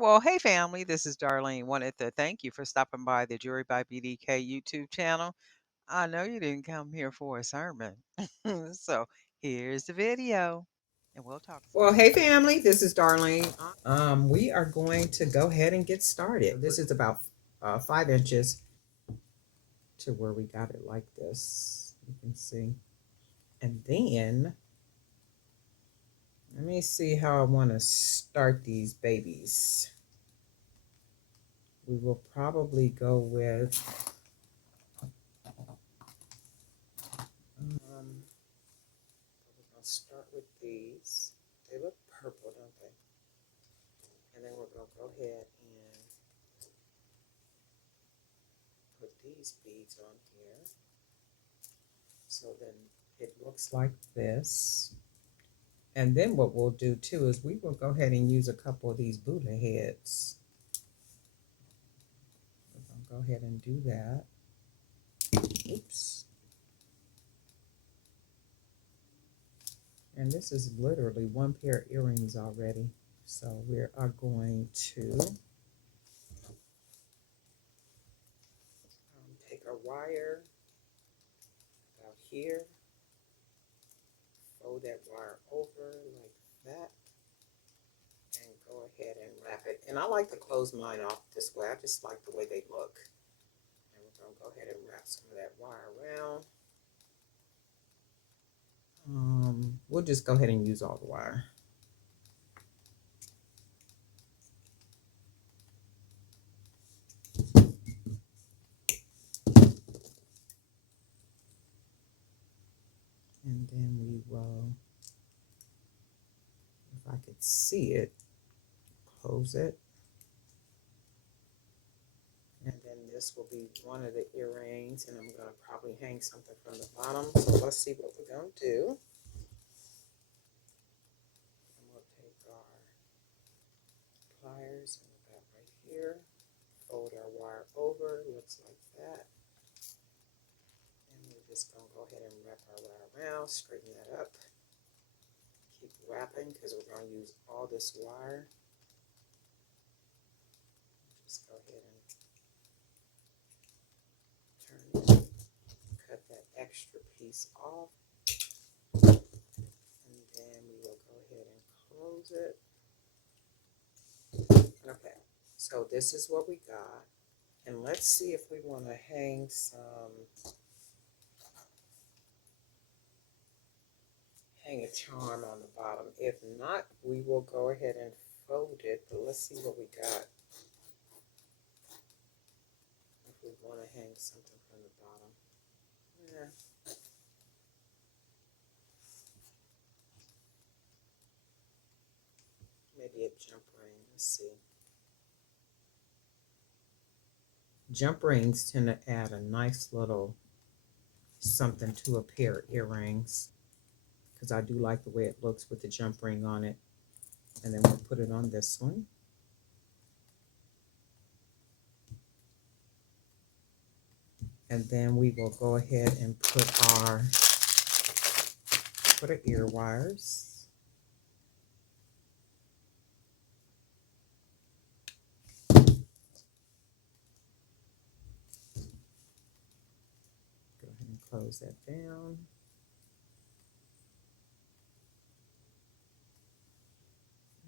Well, hey family, this is Darlene. Wanted to thank you for stopping by the Jury by BDK YouTube channel. I know you didn't come here for a sermon. So here's the video and we'll talk some Well, more. hey family, this is Darlene. We are going to go ahead and get started. This is about 5 inches to where we got it like this. You can see. And then, let me see how I want to start these babies. We will probably go with, we're going to start with these. They look purple, don't they? And then we're going to go ahead and put these beads on here. So then it looks like this. And then what we'll do too is we will go ahead and use a couple of these Buddha heads. We're going to go ahead and do that. Oops. And this is literally one pair of earrings already. So we are going to take our wire about here, fold that wire over like that, and go ahead and wrap it. And I like to close mine off this way. I just like the way they look. And we're going to go ahead and wrap some of that wire around. We'll just go ahead and use all the wire. And then we will, if I could see it, close it. And then this will be one of the earrings, and I'm going to probably hang something from the bottom. So let's see what we're going to do. And we'll take our pliers and about right here, fold our wire over, looks like that. And we're just going to go ahead and wrap our wire around, straighten that up. Keep wrapping because we're going to use all this wire. Just go ahead and turn it, cut that extra piece off, and then we will go ahead and close it. Okay, so this is what we got, and let's see if we want to hang a charm on the bottom. If not, we will go ahead and fold it, but let's see what we got. If we want to hang something from the bottom. Yeah. Maybe a jump ring. Let's see. Jump rings tend to add a nice little something to a pair of earrings, because I do like the way it looks with the jump ring on it. And then we'll put it on this one. And then we will go ahead and put our ear wires. Go ahead and close that down.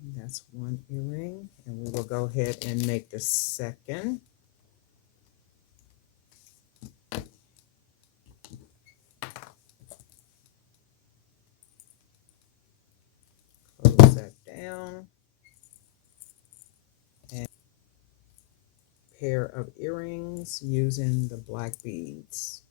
And that's one earring. And we will go ahead and make the second. Close that down. And a pair of earrings using the black beads.